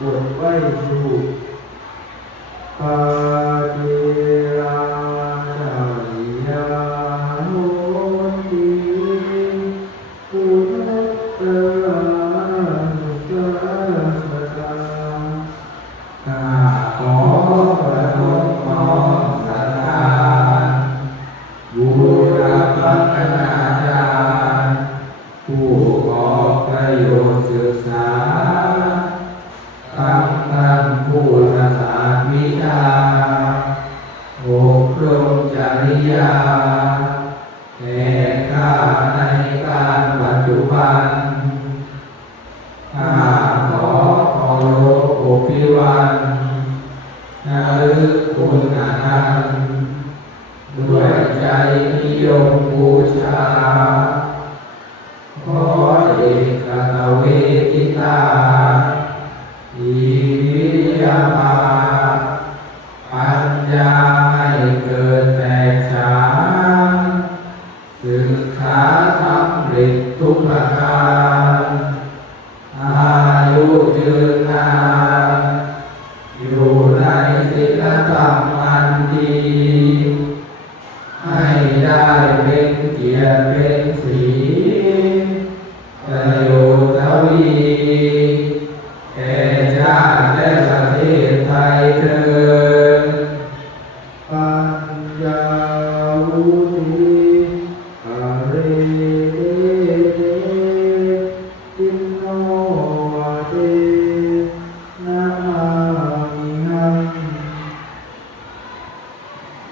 บทไหว้ครูปาติราชาริยาโหติปุตตรานุสาสดาข้าขอประนมน้อมศรัทธาบูรพคณาจารย์ผู้ขอประโยชน์ศึกษาทั้งท่านผู้ประสานวิชาอบรมจริยาแก่ข้าในการปัจจุบันข้าขอเคารพปฏิวัติระลึกคุณอนันต์ด้วยใจนิยมบูชาขอเอกตเวทิตาอิวิริยาภาปัญญาให้เกิดแตกฉานศึกษาสำเร็จทุกประการอายุยืนนานอยู่ในศีลธรรมอันดีให้ได้เป็นเกียรติเป็นสีประโยชน์ทวีแก่ชาติและประเทศไทยเถิดปัญญาวุฒิ